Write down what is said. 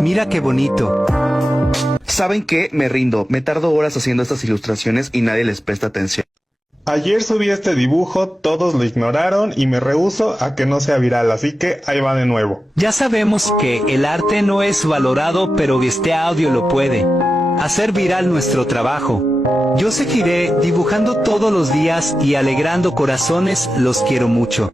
Mira qué bonito. ¿Saben qué? Me rindo. Me tardo horas haciendo estas ilustraciones y nadie les presta atención. Ayer subí este dibujo, todos lo ignoraron y me rehúso a que no sea viral, así que ahí va de nuevo. Ya sabemos que el arte no es valorado, pero este audio lo puede hacer viral nuestro trabajo. Yo seguiré dibujando todos los días y alegrando corazones, los quiero mucho.